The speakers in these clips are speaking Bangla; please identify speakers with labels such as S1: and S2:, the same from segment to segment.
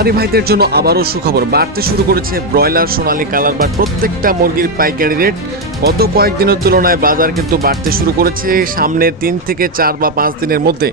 S1: খামারি ভাইদের জন্য আবারও সুখবর। বাড়তে শুরু করেছে ব্রয়লার, সোনালী কালার বা প্রত্যেকটা মুরগির পাইকারি রেট। গত কয়েকদিনের তুলনায় বাজার কিন্তু বাড়তে শুরু করেছে। সামনের তিন থেকে চার বা পাঁচ দিনের মধ্যে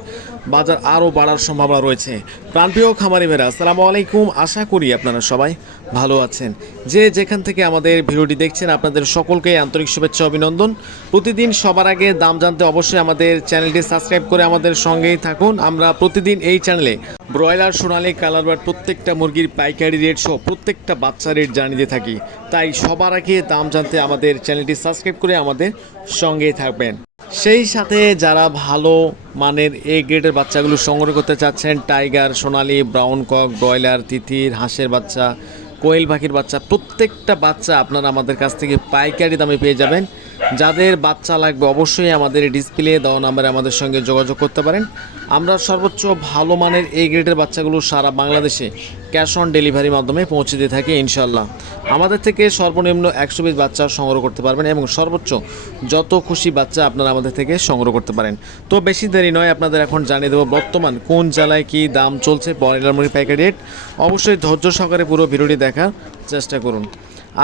S1: বাজার আরও বাড়ার সম্ভাবনা রয়েছে। প্রাণপ্রিয় খামারি ভাইরা, আসসালামু আলাইকুম। আশা করি আপনারা সবাই ভালো আছেন। যে যেখান থেকে আমাদের ভিডিওটি দেখছেন, আপনাদের সকলকে আন্তরিক শুভেচ্ছা, অভিনন্দন। প্রতিদিন সবার আগে দাম জানতে অবশ্যই আমাদের চ্যানেলটি সাবস্ক্রাইব করে আমাদের সঙ্গেই থাকুন। আমরা প্রতিদিন এই চ্যানেলে ব্রয়লার, সোনালী কালারবার প্রত্যেকটা মুরগির পাইকারি রেট সহ প্রত্যেকটা বাচ্চা রেট জানিয়ে থাকি। তাই সবার আগে দাম জানতে আমাদের চ্যানেলটি সাবস্ক্রাইব করে আমাদের সঙ্গেই থাকবেন। সেই সাথে যারা ভালো মানের এ গ্রেডের বাচ্চাগুলো সংগ্রহ করতে চাচ্ছেন টাইগার সোনালি ব্রাউন কক, ব্রয়লার, তিতির, হাঁসের বাচ্চা, কোয়েল পাখির বাচ্চা, প্রত্যেকটা বাচ্চা আপনারা আমাদের কাছ থেকে পাইকারি দামে পেয়ে যাবেন। যাদের বাচ্চা লাগবে অবশ্যই আমাদের ডিসপ্লে দেওয়া নাম্বারে আমাদের সঙ্গে যোগাযোগ করতে পারেন। আমরা সর্বোচ্চ ভালো মানের এই গ্রেডের বাচ্চাগুলো সারা বাংলাদেশে ক্যাশ অন ডেলিভারির মাধ্যমে পৌঁছে দিয়ে থাকি ইনশাল্লাহ আমাদের থেকে সর্বনিম্ন একশো পিস বাচ্চা সংগ্রহ করতে পারবেন এবং সর্বোচ্চ যত খুশি বাচ্চা আপনারা আমাদের থেকে সংগ্রহ করতে পারেন। তো বেশি দেরি নয়, আপনাদের এখন জানিয়ে দেবো বর্তমান কোন জেলায় কী দাম চলছে ব্রয়লার মুরগি প্যাকেট রেট অবশ্যই ধৈর্য সহকারে পুরো ভিডিওটি দেখার চেষ্টা করুন।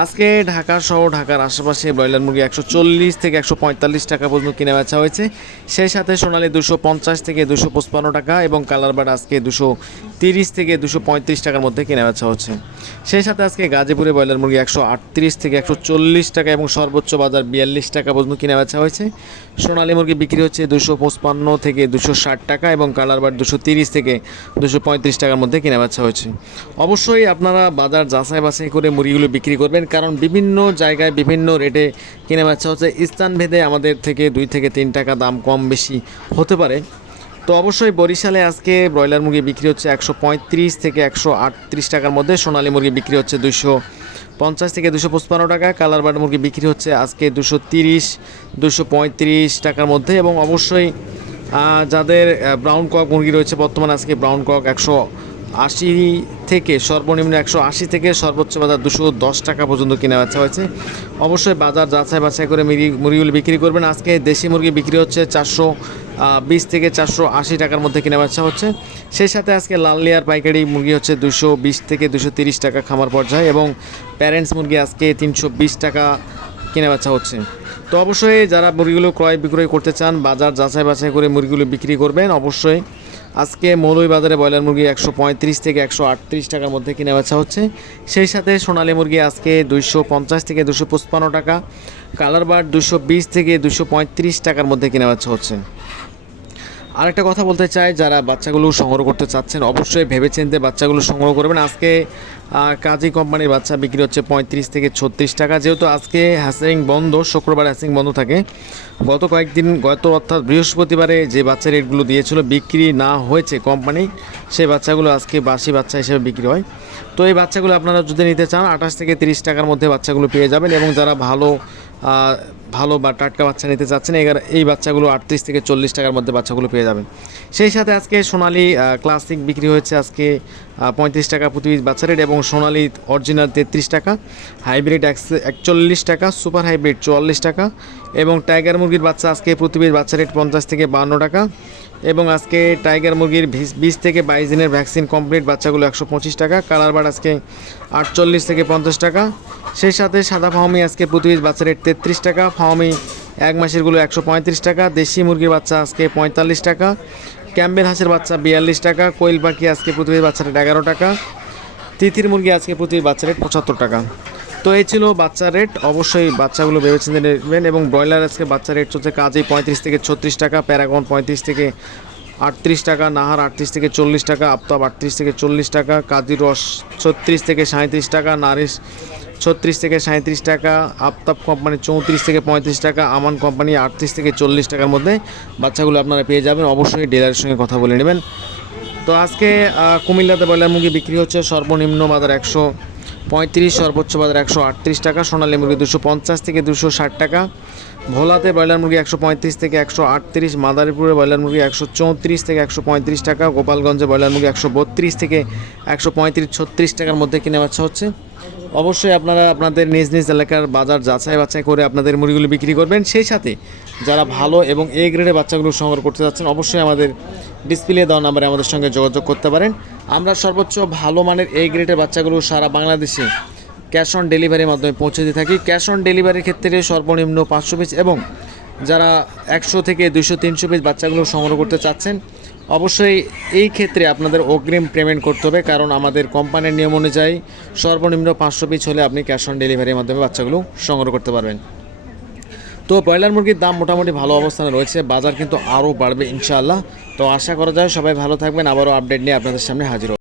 S1: আজকে ঢাকা সহ ঢাকার আশেপাশে ব্রয়লার মুরগি একশো চল্লিশ থেকে একশো পঁয়তাল্লিশ টাকা পর্যন্ত কিনে বেচা হয়েছে। সেই সাথে সোনালি দুশো পঞ্চাশ থেকে দুশো পঁচপান্ন টাকা এবং কালার বাট আজকে দুশো তিরিশ থেকে দুশো পঁয়ত্রিশ টাকার মধ্যে কিনে বেচা হচ্ছে। সেই সাথে আজকে গাজীপুরে ব্রয়লার মুরগি একশো আটত্রিশ থেকে একশো চল্লিশ টাকা এবং সর্বোচ্চ বাজার বিয়াল্লিশ টাকা পর্যন্ত কিনে বেচা হয়েছে। সোনালী মুরগি বিক্রি হচ্ছে দুশো পঁচপান্ন থেকে দুশো ষাট টাকা এবং কালার বাট দুশো তিরিশ থেকে দুশো পঁয়ত্রিশ টাকার মধ্যে কিনে বেচা হয়েছে। অবশ্যই আপনারা বাজার যাচাই বাছাই করে মুরগিগুলো বিক্রি করবেন। কারণ বিভিন্ন জায়গায় বিভিন্ন রেটে কিনে বেচা হচ্ছে। স্থান ভেদে আমাদের থেকে দুই থেকে তিন টাকা দাম কম বেশি হতে পারে। তো অবশ্যই বরিশালে আজকে ব্রয়লার মুরগি বিক্রি হচ্ছে একশো পঁয়ত্রিশ থেকে একশো আটত্রিশ টাকার মধ্যে। সোনালী মুরগি বিক্রি হচ্ছে দুশো পঞ্চাশ থেকে দুশো পঁচপান্ন টাকা। কালার বার্ড মুরগি বিক্রি হচ্ছে আজকে দুশো তিরিশ দুশো পঁয়ত্রিশ টাকার মধ্যে। এবং অবশ্যই যাদের ব্রাউন কক মুরগি রয়েছে, বর্তমানে আজকে ব্রাউন কক একশো আশি থেকে সর্বনিম্ন একশো আশি থেকে সর্বোচ্চ বাজার দুশো দশ টাকা পর্যন্ত কিনে বেচা হয়েছে। অবশ্যই বাজার যাচাই বাছাই করে মুরগি মুরগিগুলো বিক্রি করবেন। আজকে দেশি মুরগি বিক্রি হচ্ছে চারশো বিশ থেকে চারশো আশি টাকার মধ্যে কিনে বেচা হচ্ছে। সেই সাথে আজকে লাল লেয়ার পাইকারি মুরগি হচ্ছে দুশো বিশ থেকে দুশো তিরিশ টাকা খামার পর্যায়ে এবং প্যারেন্টস মুরগি আজকে তিনশো বিশ টাকা কেনা বেচা হচ্ছে। তো অবশ্যই যারা মুরগিগুলো ক্রয় বিক্রয় করতে চান, বাজার যাচাই বাছাই করে মুরগিগুলো বিক্রি করবেন। অবশ্যই আজকে মৌলভীবাজারে ব্রয়লার মুরগি একশো পঁয়ত্রিশ থেকে একশো আটত্রিশ টাকার মধ্যে কিনে বেচা হচ্ছে। সেই সাথে সোনালী মুরগি আজকে দুইশো পঞ্চাশ থেকে দুশো পঁচপান্ন টাকা। কালার বার্ড দুশো বিশ থেকে দুশো পঁয়ত্রিশ টাকার মধ্যে কিনে বেচা হচ্ছে। আরেকটা কথা বলতে চাই, যারা বাচ্চাগুলো সংগ্রহ করতে চাচ্ছেন, অবশ্যই ভেবেচিন্তে বাচ্চাগুলো সংগ্রহ করবেন। আজকে কাজী কোম্পানির বাচ্চা বিক্রি হচ্ছে পঁয়ত্রিশ থেকে ছত্রিশ টাকা। যেহেতু আজকে হ্যাসিং বন্ধ, শুক্রবার হ্যাসিং বন্ধ থাকে, গত কয়েকদিন, গত অর্থাৎ বৃহস্পতিবারে যে বাচ্চা রেটগুলো দিয়েছিল, বিক্রি না হয়েছে কোম্পানি, সেই বাচ্চাগুলো আজকে বাসি বাচ্চা হিসেবে বিক্রি হয়। তো এই বাচ্চাগুলো আপনারা যদি নিতে চান, আঠাশ থেকে তিরিশ টাকার মধ্যে বাচ্চাগুলো পেয়ে যাবেন এবং যারা ভালো ভালো বা টাটকা বাচ্চা নিতে চাচ্ছেন এগার- এই বাচ্চাগুলো আটত্রিশ থেকে চল্লিশ টাকার মধ্যে বাচ্চাগুলো পেয়ে যাবেন। সেই সাথে আজকে সোনালি ক্লাসিক বিক্রি হয়েছে আজকে পঁয়ত্রিশ টাকা প্রতি বাচ্চা রেট এবং সোনালি অরিজিনাল তেত্রিশ টাকা হাইব্রিড একচল্লিশ টাকা সুপার হাইব্রিড চুয়াল্লিশ টাকা এবং টাইগার মুরগির বাচ্চা আজকে প্রতি পিস বাচ্চা রেট পঞ্চাশ থেকে বান্ন টাকা। এবং আজকে টাইগার মুরগির বিশ- থেকে বাইশ দিনের ভ্যাকসিন কমপ্লিট, বাচ্চাগুলো একশো পঁচিশ টাকা কালার বার্ড আজকে আটচল্লিশ থেকে পঞ্চাশ টাকা। সেই সাথে সাদা ফাহমি আজকে প্রতি পিস বাচ্চা রেট তেত্রিশ টাকা ফাহমি এক মাসেরগুলো একশো পঁয়ত্রিশ টাকা, দেশি মুরগির বাচ্চা আজকে পঁয়তাল্লিশ টাকা, ক্যাম্বেল হাঁসের বাচ্চা বিয়াল্লিশ টাকা, কোয়েল পাখি আজকে প্রতি পিস বাচ্চা রেট এগারো টাকা, তিতির মুরগি আজকে প্রতি পিস বাচ্চা রেট পঁচাত্তর টাকা। তো এই ছিল বাচ্চার রেট অবশ্যই বাচ্চাগুলো ভেবেচিন্তে নেবেন এবং ব্রয়লার আজকে বাচ্চা রেট চলছে কাজেই পঁয়ত্রিশ থেকে ছত্রিশ টাকা, প্যারাগন পঁয়ত্রিশ থেকে আটত্রিশ টাকা, নাহার আটত্রিশ থেকে চল্লিশ টাকা আফতাব আটত্রিশ থেকে চল্লিশ টাকা, কাজী রস ছত্রিশ থেকে সাঁত্রিশ টাকা, নারিশ ছত্রিশ থেকে সাঁত্রিশ টাকা আফতাব কোম্পানি চৌত্রিশ থেকে পঁয়ত্রিশ টাকা, আমান কোম্পানি আটত্রিশ থেকে চল্লিশ টাকার মধ্যে বাচ্চাগুলো আপনারা পেয়ে যাবেন। অবশ্যই ডিলারের সঙ্গে কথা বলে নেবেন। তো আজকে কুমিল্লাতে ব্রয়লার মুরগি বিক্রি হচ্ছে সর্বনিম্ন বাজার একশো পঁয়ত্রিশ, সর্বোচ্চ বাজার একশো আটত্রিশ টাকা, সোনালী মুরগি দুশো পঞ্চাশ থেকে দুশো ষাট টাকা, ভোলাতে ব্রয়লার মুরগি একশো পঁয়ত্রিশ থেকে একশো আটত্রিশ, মাদারীপুরে ব্রয়লার মুরগি একশো চৌত্রিশ থেকে একশো পঁয়ত্রিশ টাকা, গোপালগঞ্জে ব্রয়লার মুরগি একশো বত্রিশ থেকে একশো পঁয়ত্রিশ, ছত্রিশ টাকার মধ্যে কিনে বাচ্চা হচ্ছে। অবশ্যই আপনারা আপনাদের নিজ নিজ এলাকার বাজার যাচাই বাছাই করে আপনাদের মুরগিগুলো বিক্রি করবেন। সেই সাথে যারা ভালো এবং এ গ্রেডের বাচ্চাগুলো সংগ্রহ করতে যাচ্ছেন, অবশ্যই আমাদের ডিসপ্লে দেওয়া নাম্বারে আমাদের সঙ্গে যোগাযোগ করতে পারেন। আমরা সর্বোচ্চ ভালো মানের এই গ্রেডের বাচ্চাগুলো সারা বাংলাদেশে ক্যাশ অন ডেলিভারির মাধ্যমে পৌঁছে দিয়ে থাকি। ক্যাশ অন ডেলিভারির ক্ষেত্রে সর্বনিম্ন পাঁচশো পিস এবং যারা একশো থেকে দুশো তিনশো পিস বাচ্চাগুলো সংগ্রহ করতে চাচ্ছেন, অবশ্যই এই ক্ষেত্রে আপনাদের অগ্রিম পেমেন্ট করতে হবে। কারণ আমাদের কোম্পানির নিয়ম অনুযায়ী সর্বনিম্ন পাঁচশো পিস হলে আপনি ক্যাশ অন ডেলিভারির মাধ্যমে বাচ্চাগুলো সংগ্রহ করতে পারবেন। তো ব্রয়লার মুরগির দাম মোটামুটি ভালো অবস্থানে রয়েছে, বাজার কিন্তু আরও বাড়বে ইনশাআল্লাহ তো আশা করা যায় সবাই ভালো থাকবেন, আবারও আপডেট নিয়ে আপনাদের সামনে হাজির।